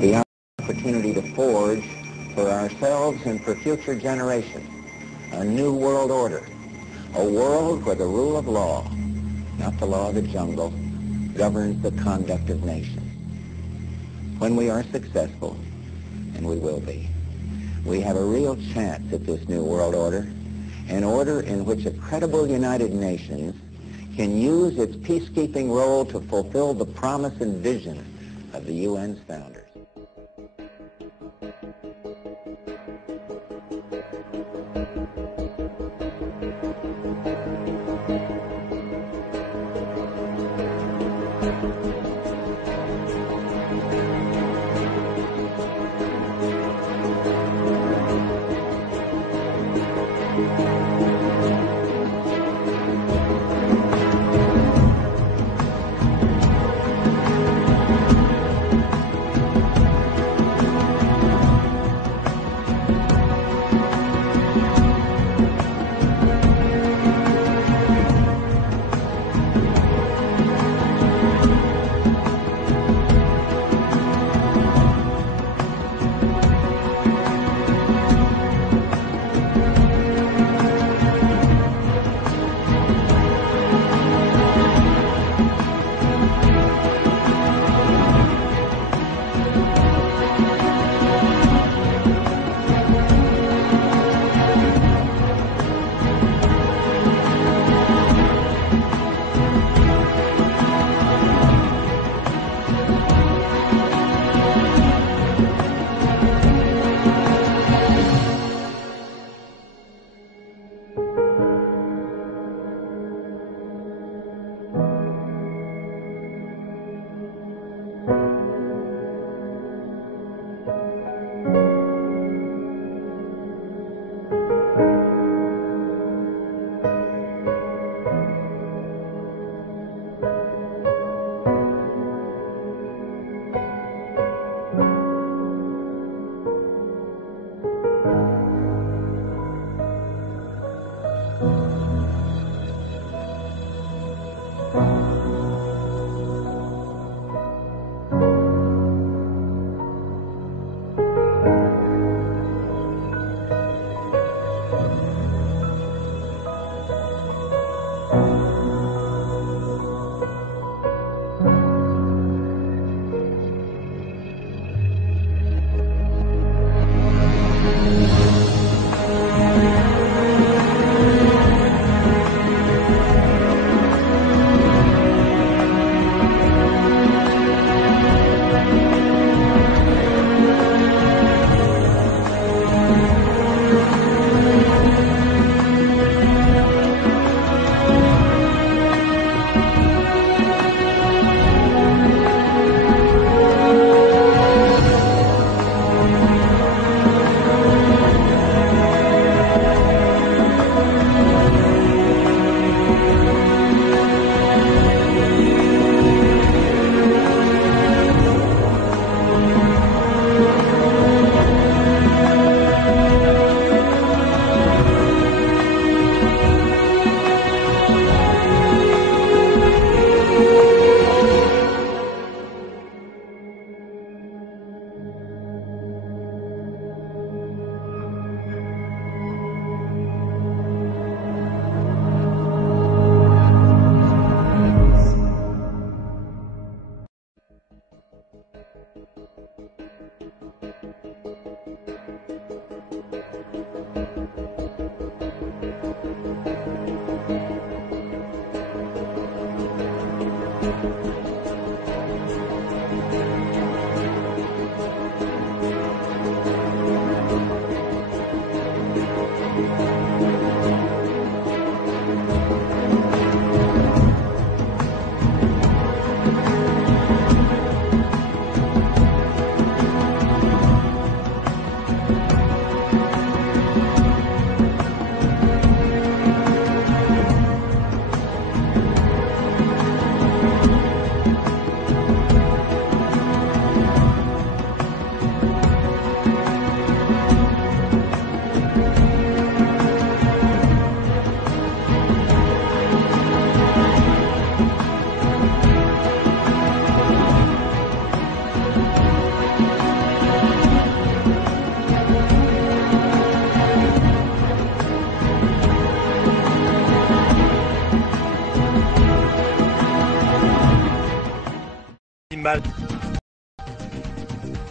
The opportunity to forge for ourselves and for future generations a new world order, a world where the rule of law, not the law of the jungle, governs the conduct of nations. When we are successful, and we will be, we have a real chance at this new world order, an order in which a credible United Nations can use its peacekeeping role to fulfill the promise and vision of the UN's founders.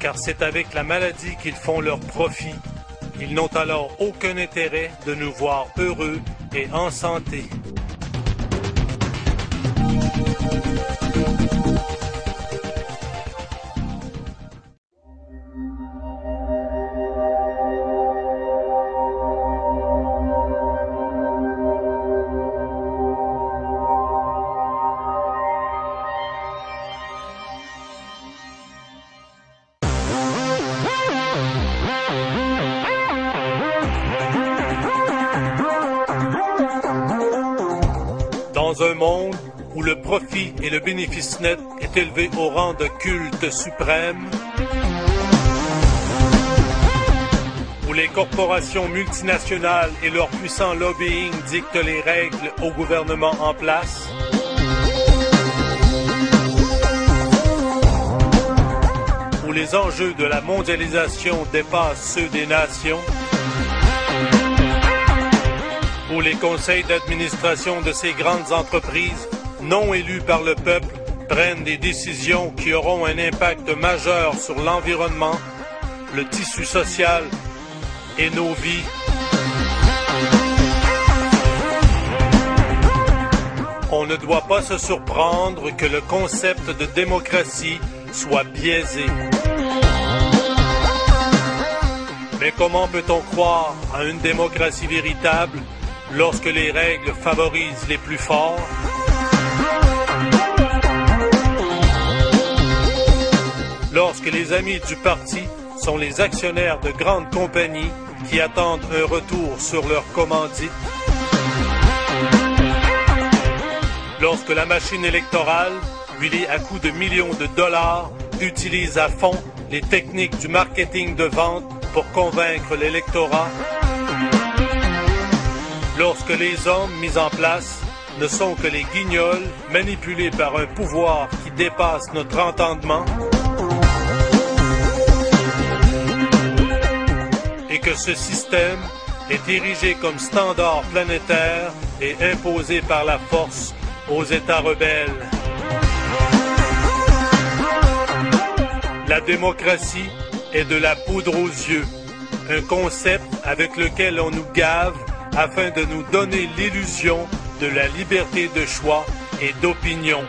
Car c'est avec la maladie qu'ils font leur profit. Ils n'ont alors aucun intérêt de nous voir heureux et en santé. Dans un monde où le profit et le bénéfice net est élevé au rang de culte suprême, où les corporations multinationales et leur puissant lobbying dictent les règles au gouvernement en place, où les enjeux de la mondialisation dépassent ceux des nations, où les conseils d'administration de ces grandes entreprises, non élus par le peuple, prennent des décisions qui auront un impact majeur sur l'environnement, le tissu social et nos vies. On ne doit pas se surprendre que le concept de démocratie soit biaisé. Mais comment peut-on croire à une démocratie véritable lorsque les règles favorisent les plus forts? Lorsque les amis du parti sont les actionnaires de grandes compagnies qui attendent un retour sur leur commandite? Lorsque la machine électorale, huilée à coups de millions de dollars, utilise à fond les techniques du marketing de vente pour convaincre l'électorat? Lorsque les hommes mis en place ne sont que les guignols manipulés par un pouvoir qui dépasse notre entendement, et que ce système est érigé comme standard planétaire et imposé par la force aux États rebelles. La démocratie est de la poudre aux yeux, un concept avec lequel on nous gave afin de nous donner l'illusion de la liberté de choix et d'opinion.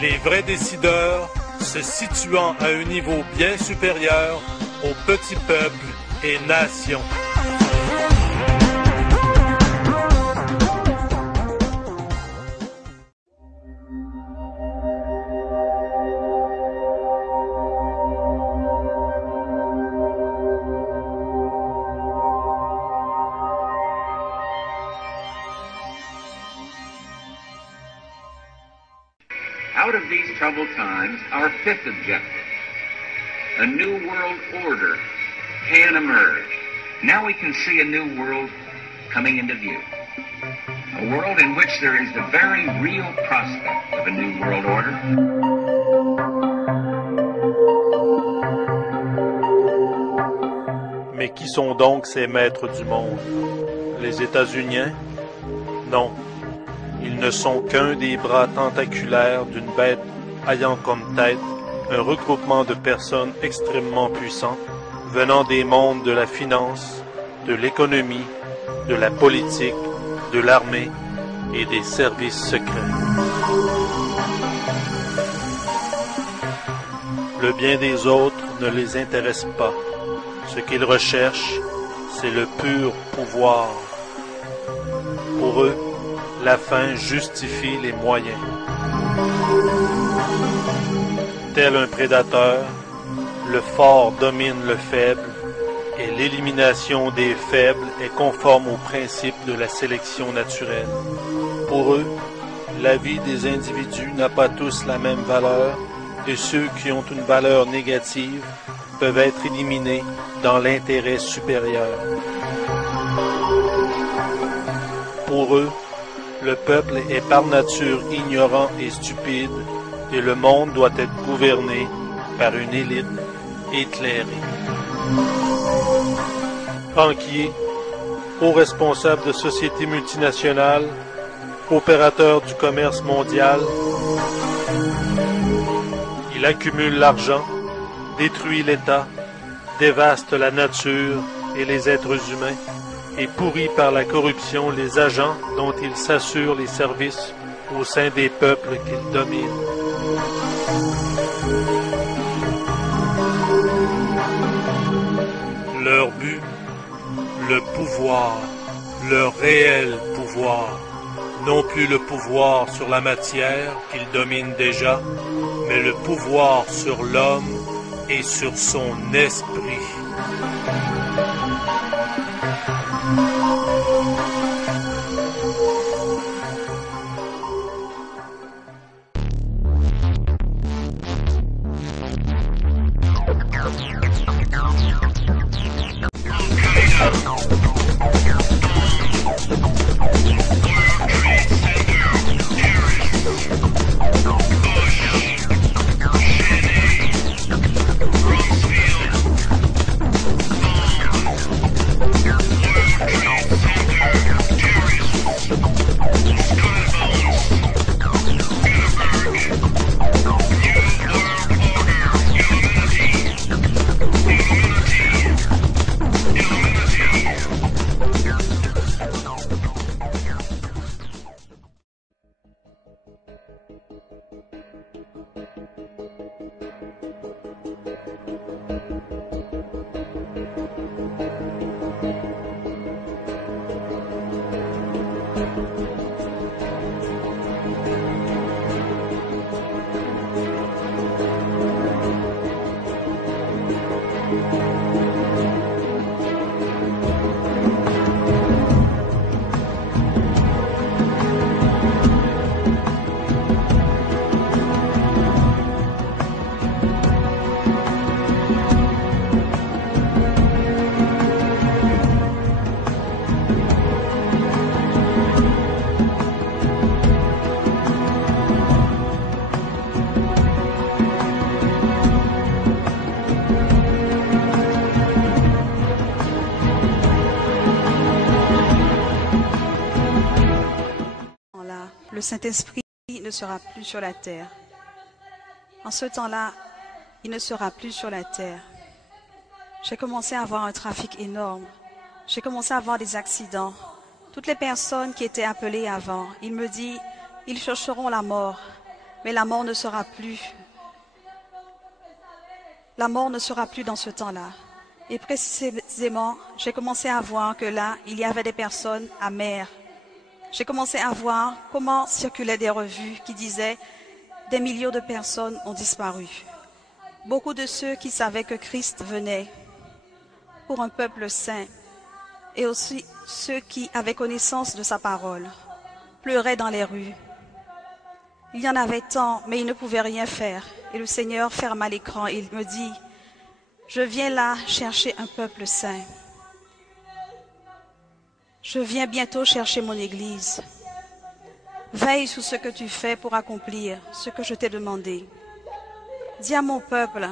Les vrais décideurs se situant à un niveau bien supérieur aux petits peuples et nations. Out of these troubled times, our fifth objective, a new world order, can emerge. Now we can see a new world coming into view. A world in which there is the very real prospect of a new world order. Mais qui sont donc ces maîtres du monde? Les États-Unis? Non, ils Ils ne sont qu'un des bras tentaculaires d'une bête ayant comme tête un regroupement de personnes extrêmement puissants, venant des mondes de la finance, de l'économie, de la politique, de l'armée et des services secrets. Le bien des autres ne les intéresse pas. Ce qu'ils recherchent, c'est le pur pouvoir. Pour eux, la fin justifie les moyens. Tel un prédateur, le fort domine le faible et l'élimination des faibles est conforme au principe de la sélection naturelle. Pour eux, la vie des individus n'a pas tous la même valeur et ceux qui ont une valeur négative peuvent être éliminés dans l'intérêt supérieur. Pour eux, le peuple est par nature ignorant et stupide et le monde doit être gouverné par une élite éclairée. Banquiers, hauts responsables de sociétés multinationales, opérateurs du commerce mondial, il accumule l'argent, détruit l'État, dévaste la nature et les êtres humains et pourrit par la corruption les agents dont il s'assure les services au sein des peuples qu'il domine. Leur but, le pouvoir, leur réel pouvoir, non plus le pouvoir sur la matière qu'ils dominent déjà, mais le pouvoir sur l'homme et sur son esprit. Le Saint-Esprit ne sera plus sur la terre. En ce temps-là, il ne sera plus sur la terre. J'ai commencé à avoir un trafic énorme. J'ai commencé à avoir des accidents. Toutes les personnes qui étaient appelées avant, il me dit, ils chercheront la mort, mais la mort ne sera plus. La mort ne sera plus dans ce temps-là. Et précisément, j'ai commencé à voir que là, il y avait des personnes amères. J'ai commencé à voir comment circulaient des revues qui disaient « Des millions de personnes ont disparu ». Beaucoup de ceux qui savaient que Christ venait pour un peuple saint et aussi ceux qui avaient connaissance de sa parole pleuraient dans les rues. Il y en avait tant, mais ils ne pouvaient rien faire. Et le Seigneur ferma l'écran et il me dit « Je viens là chercher un peuple saint. Je viens bientôt chercher mon Église. Veille sur ce que tu fais pour accomplir ce que je t'ai demandé. Dis à mon peuple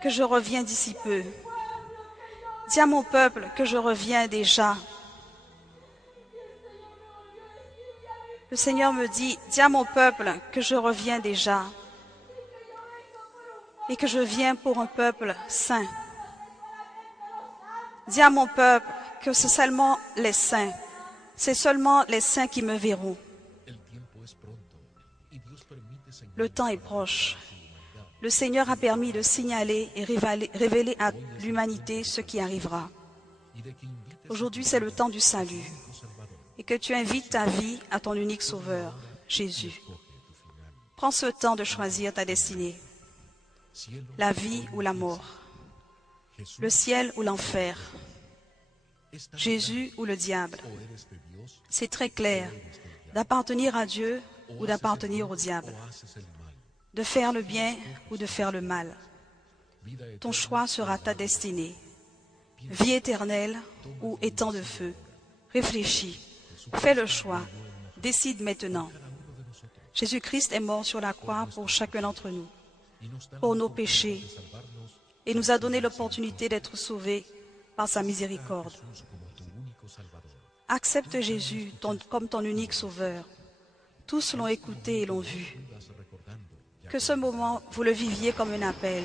que je reviens d'ici peu. Dis à mon peuple que je reviens déjà. Le Seigneur me dit, dis à mon peuple que je reviens déjà et que je viens pour un peuple saint. Dis à mon peuple que c'est seulement les saints qui me verront. Le temps est proche. Le Seigneur a permis de signaler et révéler à l'humanité ce qui arrivera. Aujourd'hui, c'est le temps du salut et que tu invites ta vie à ton unique Sauveur, Jésus. Prends ce temps de choisir ta destinée, la vie ou la mort, le ciel ou l'enfer, Jésus ou le diable. C'est très clair d'appartenir à Dieu ou d'appartenir au diable, de faire le bien ou de faire le mal. Ton choix sera ta destinée. Vie éternelle ou étang de feu. Réfléchis, fais le choix, décide maintenant. Jésus-Christ est mort sur la croix pour chacun d'entre nous, pour nos péchés, et nous a donné l'opportunité d'être sauvés par sa miséricorde. Accepte Jésus comme ton unique Sauveur. Tous l'ont écouté et l'ont vu. Que ce moment, vous le viviez comme un appel.